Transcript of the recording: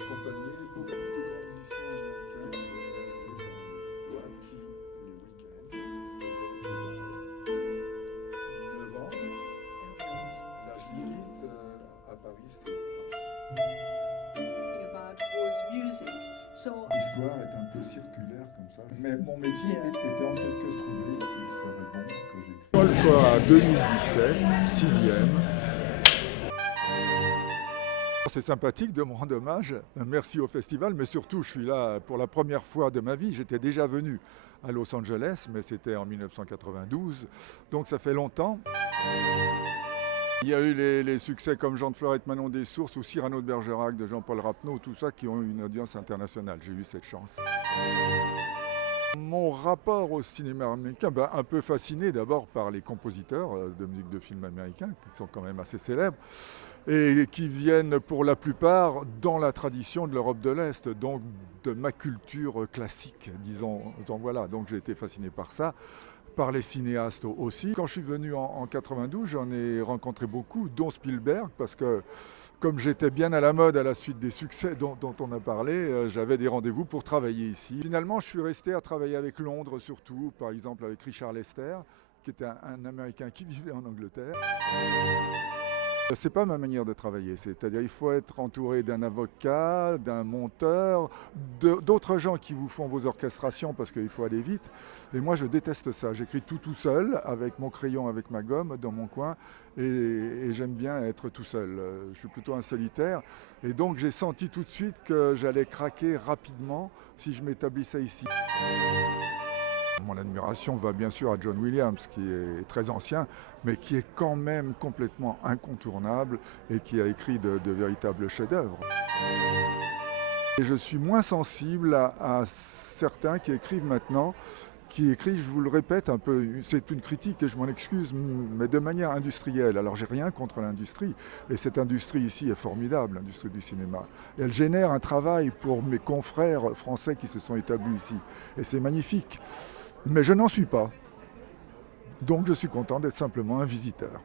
accompagné beaucoup de grands musiciens américains qui venaient jouer dans les boîtes, qui les week-ends faisaient 9 ans. L'âge limite à Paris, c'est About was music. So l'histoire est un peu circulaire comme ça. Mais mon métier était en quelque sorte trouvé, et ça va bon que j'ai cru. À 2017, 6e. C'est sympathique de me rendre hommage. Merci au festival, mais surtout, je suis là pour la première fois de ma vie. J'étais déjà venu à Los Angeles, mais c'était en 1992, donc ça fait longtemps. Il y a eu les succès comme Jean de Florette, Manon des Sources ou Cyrano de Bergerac de Jean-Paul Rapneau, tout ça qui ont eu une audience internationale. J'ai eu cette chance. Mon rapport au cinéma américain, un peu fasciné d'abord par les compositeurs de musique de film américains, qui sont quand même assez célèbres, et qui viennent pour la plupart dans la tradition de l'Europe de l'Est, donc de ma culture classique, disons. Voilà, donc j'ai été fasciné par ça, par les cinéastes aussi. Quand je suis venu en 92, j'en ai rencontré beaucoup, dont Spielberg, parce que comme j'étais bien à la mode à la suite des succès dont on a parlé, j'avais des rendez-vous pour travailler ici. Finalement, je suis resté à travailler avec Londres surtout, par exemple avec Richard Lester, qui était un Américain qui vivait en Angleterre. C'est pas ma manière de travailler, c'est-à-dire il faut être entouré d'un avocat, d'un monteur, d'autres gens qui vous font vos orchestrations parce qu'il faut aller vite. Et moi je déteste ça, j'écris tout seul, avec mon crayon, avec ma gomme dans mon coin, et j'aime bien être tout seul. Je suis plutôt un solitaire, et donc j'ai senti tout de suite que j'allais craquer rapidement si je m'établissais ici. Mon admiration va bien sûr à John Williams, qui est très ancien, mais qui est quand même complètement incontournable et qui a écrit de véritables chefs-d'œuvre. Et je suis moins sensible à certains qui écrivent maintenant, je vous le répète un peu, c'est une critique et je m'en excuse, mais de manière industrielle. Alors j'ai rien contre l'industrie, et cette industrie ici est formidable, l'industrie du cinéma. Et elle génère un travail pour mes confrères français qui se sont établis ici, et c'est magnifique. Mais je n'en suis pas. Donc je suis content d'être simplement un visiteur.